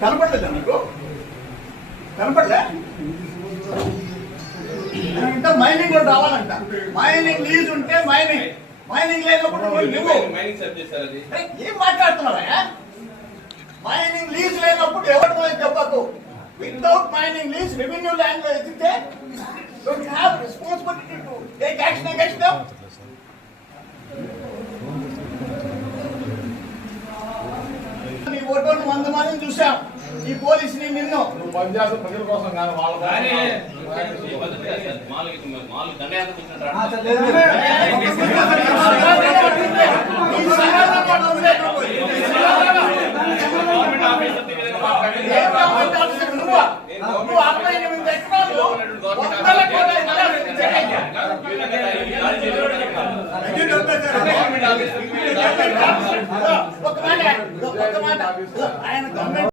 కనపడలేదా మీకు? కనపడలే? అంటే మైనింగ్ కూడా రావాలంట. మైనింగ్ లీజ్ ఉంటే మైనింగ్ లేనప్పుడు నువ్వు ఏం మాట్లాడుతున్నావా? మైనింగ్ లీజ్ లేనప్పుడు ఎవరు చెప్పకు. Without mining lease revenue land లో ఎత్తితే don't have responsibility to take action against them. నీ ఫోటోను 100 మందిని చూసాం. ఈ పోలీసుని నిన్ను పంజాబ్ ప్రజల కోసం కానీ వాళ్ళ ఒక మాట ఆయన